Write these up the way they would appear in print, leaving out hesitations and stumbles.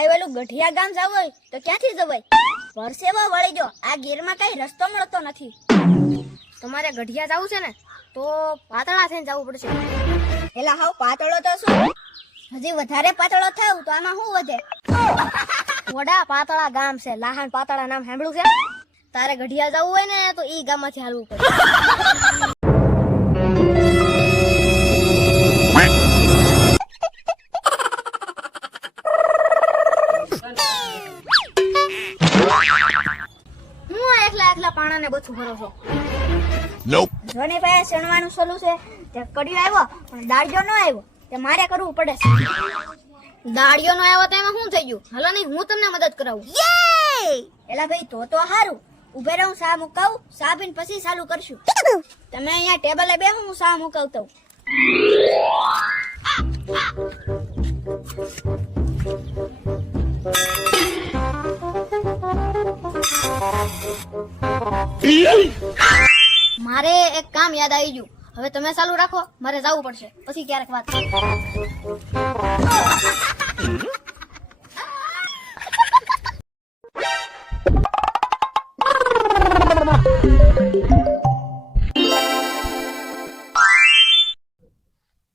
ભાઈ વાલું ગઢિયા ગામ જાવ હોય તો ક્યાંથી જવાય? પરસેવો વળી જો આ ગીરમાં કઈ રસ્તો મળતો નથી. તમારે ગઢિયા જવું છે ને તો પાતળા થઈને જવું પડશે. એલા હાવ પાતળો તો શું, હજી વધારે પાતળો થાવ તો આમાં શું વધે? વડા પાતળા ગામ છે, લાહાણ પાતળા નામ સાંભળ્યું છે? તારે ગઢિયા જવું હોય ને તો ઈ ગામમાંથી હાલવું પડે. હું એકલા એકલા પાણાને બચું ભરો છો. જોને ભાઈ શણવાનું સોલું છે તે કડિયો આવ્યો પણ દાળજો ન આવ્યો તે મારે કરવું પડે છે. દાળિયો નો આવ્યો તો એમાં શું થઈ ગયું? હાલો નહીં હું તમને મદદ કરાવું. એલા ભાઈ તો હારું, ઉભે રહું, સા મુકાવું, સા પીને પછી ચાલુ કરશું. તમે અહીંયા ટેબલે બેહો, હું સા મુકાવતો. મારે એક કામ યાદ આવી ગયું. હવે તમે ચાલુ રાખો, મારે જવું પડશે, પછી ક્યારેક વાત કરીએ.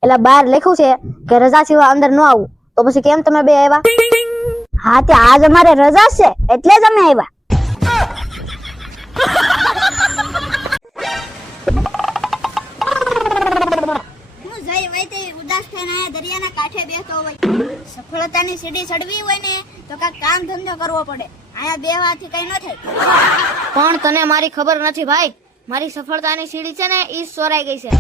એલા બહાર લખ્યું છે કે રજા સિવાય અંદર ન આવું, તો પછી કેમ તમે બે આવ્યા? હા તે આજ અમારે રજા છે એટલે જ અમે આવ્યા. હું જઈ વઈ તે ઉદાસ થઈને આયા દરિયાના કાંઠે બેસતો હોય. સફળતાની સીડી ચડવી હોય ને તો કાંઈક કામ ધંધો કરવો પડે, આયા બેહવાથી કઈ ન થાય. પણ તને મારી ખબર નથી ભાઈ, મારી સફળતાની સીડી છે ને ઈ સોરાઈ ગઈ છે.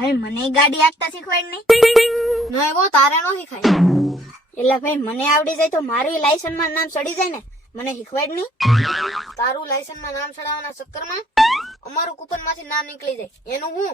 ભાઈ મને ગાડી આંકતા શીખવાડ નહીં. ન એવો તારે નો શીખાય. એટલે ભાઈ મને આવડી જાય તો મારું લાયસન્સ માં નામ ચડી જાય ને, મને શીખવાડ નહીં. તારું લાયસન્સ માં નામ ચડાવવાના ચક્કરમાં અમારું કૂપન માંથી નામ નીકળી જાય એનું હું.